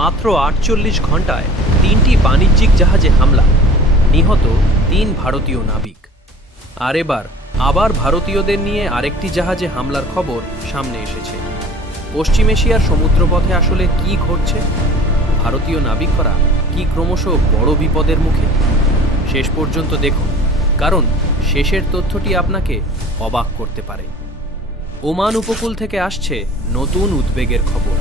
মাত্র ৪৮ ঘন্টায় ৩টি বাণিজ্যিক জাহাজে হামলা, নিহত ৩ ভারতীয় নাবিক। আর এবার আবার ভারতীয়দের নিয়ে আরেকটি জাহাজে হামলার খবর সামনে এসেছে। পশ্চিম এশিয়ার সমুদ্রপথে আসলে কি ঘটছে? ভারতীয় নাবিকরা কি ক্রমশ বড় বিপদের মুখে? শেষ পর্যন্ত দেখুন, কারণ শেষের তথ্যটি আপনাকে অবাক করতে পারে। ওমান উপকূল থেকে আসছে নতুন উদ্বেগের খবর।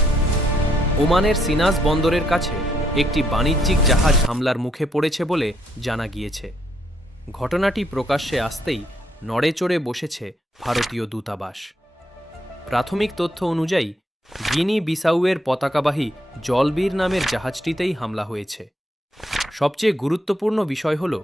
ওমানের সিনাজ বন্দরের কাছে একটি বাণিজ্যিক জাহাজ হামলার মুখে পড়েছে বলে জানা গিয়েছে। ঘটনাটি প্রকাশ্যে আসতেই নড়েচড়ে বসেছে ভারতীয় দূতাবাস। প্রাথমিক তথ্য অনুযায়ী গিনি বিসাউয়ের পতাকাবাহী জলবীর নামের জাহাজটিতেই হামলা হয়েছে। সবচেয়ে গুরুত্বপূর্ণ বিষয় হল,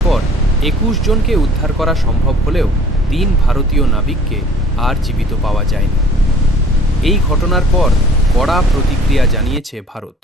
পর ২১ জনকে উদ্ধার করা সম্ভব হলেও ৩ ভারতীয় নাবিককে আর জীবিত পাওয়া যায়নি। এই ঘটনার পর কড়া প্রতিক্রিয়া জানিয়েছে ভারত।